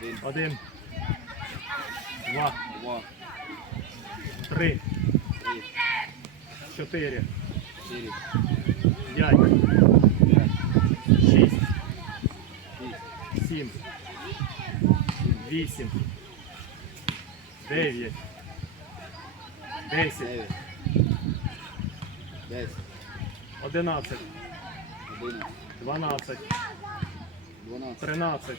Один, Один. Два. два, Три. три, Чотири. чотири, П'ять. п'ять, Шість. шість, Сім. Вісім. Дев'ять. Десять. десять, Одинадцять. одинадцять, Дванадцять. дванадцять, Тринадцять.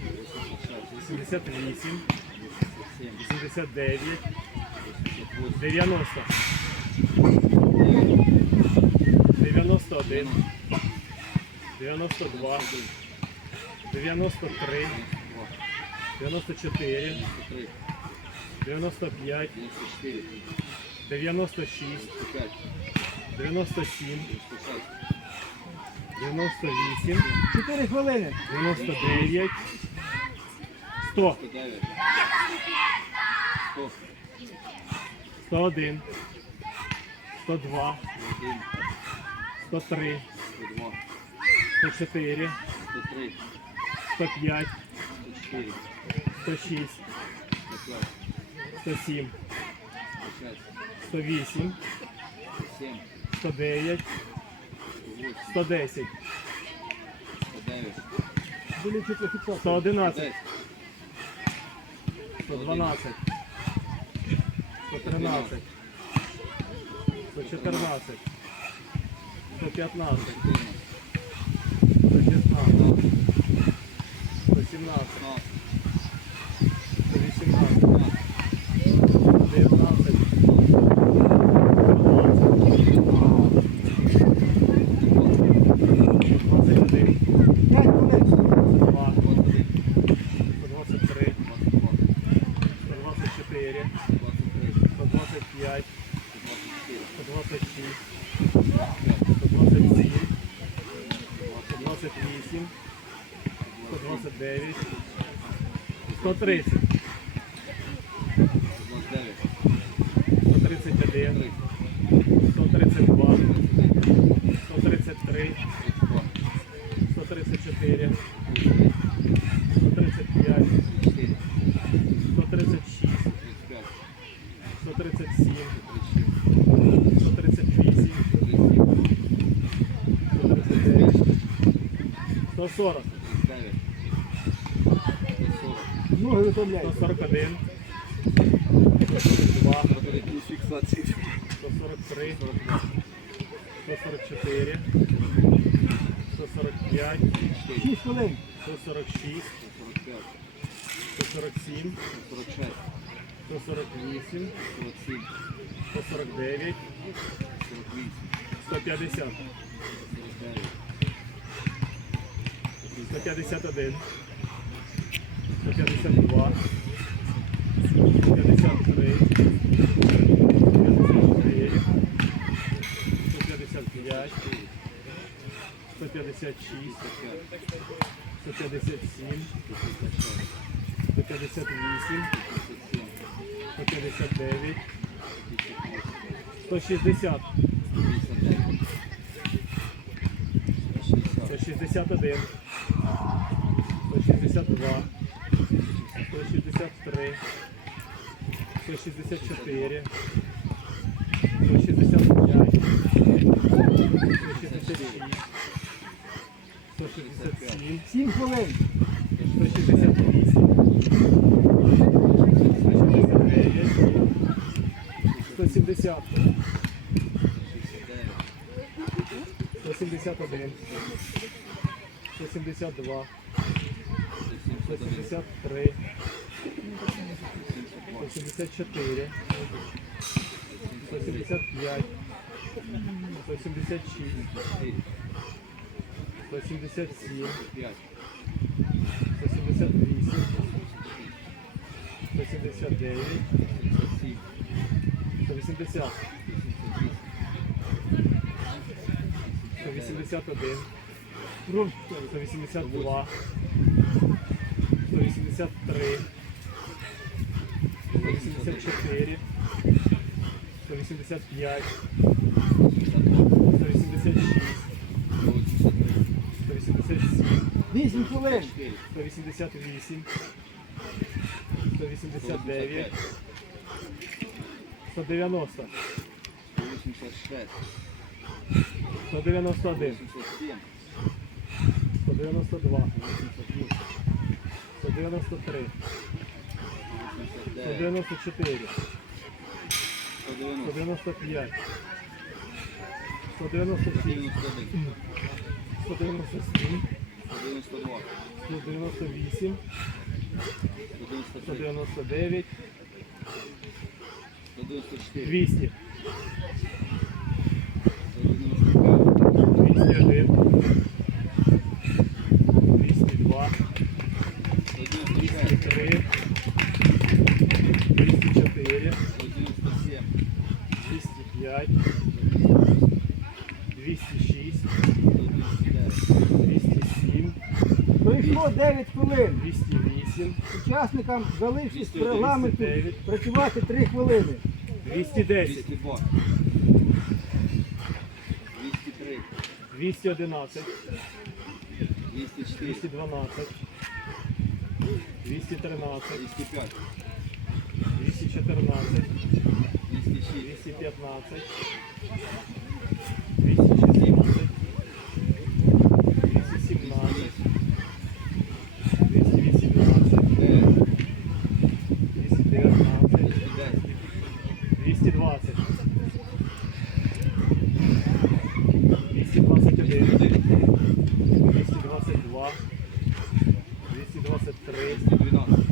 88, 89, 90, 91, 92, 93, 94, 95, 96, 97, 98, Чотири хвилини. 99, 100, 101, 102, 103, 104, 105, 106, 107, 108, 109, 110, Болючий фіксація. 111, 112, 113, 114, 115, 116, 117, 118, 19, 20, 21, П'ять хвилин. 22, 129, 130, 129, 131, 132, 133, 134, 135, 136, 137, 138, 139, 140, 39, 140, Ноги виправляйте. 141, 142, 143, 42, 144, 145, 6 хвилин. 146, 45, 147, 46, 148, 47, 149, 150, 49, 151, 152, 153, 154, 155, 156, 157, 158, 159, 160, 161, 162, 163, 164, 165, 166, 167, 7 хвилин. 168, 169, 170, 171, 172, 173, 174, 175, 176, 177, 178, 179, 180, 181, 182, 183, 184, 185, 186, 187, 8 хвилин. 188, 189, 190, 186, 191, 187, 192, 193, 189, 194, 190, 195, 196, 191, 197, 192, 198, 193, 199, 200, 195, 201, 202, 195, 203, 204, 197, 205, 206, 129, 207, Пройшло 9 хвилин. 208, Учасникам залишилось 209, регламенту працювати 3 хвилини. 210, 202, 203, 211, 204, 212, 213, 205, 214, 206, 215, 216, 217, 218, 9, 219, 210, 220, 221, 222, 223, 212,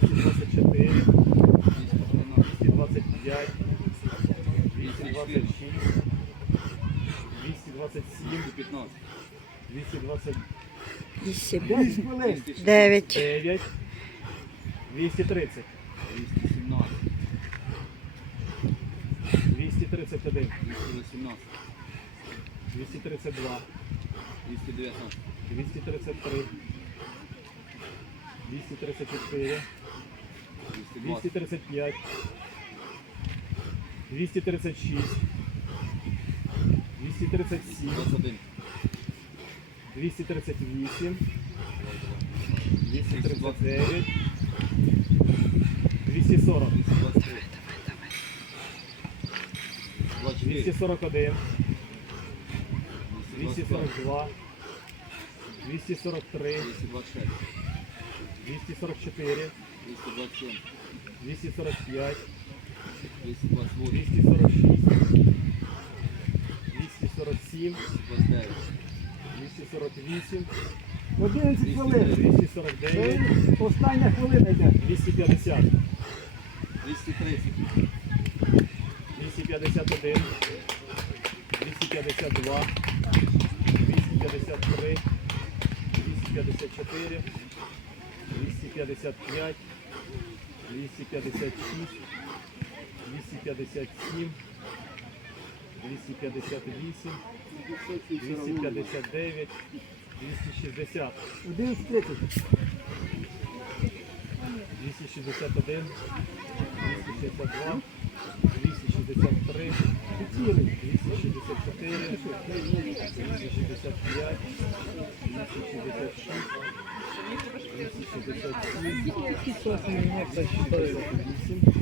224, 213, 225, 226, 227, 215, 229, 8, 10 хвилин. 9, 230, 217, 231, 218, 232, 219, 233, 234, 235, 236, 237, 238, 239, 240, 23. 24. 241, 242, 243, 226. 244, 227. 245, 228. 246, 247, 229. 248, 11 хвилин. 249, Остання хвилина йде. 250, 230. 251, 252, 253, 254, 255, 256, 257, 258, 259, 260, 11.30. 261, 262, 263, 264, 265, 266, 267, 268, 269,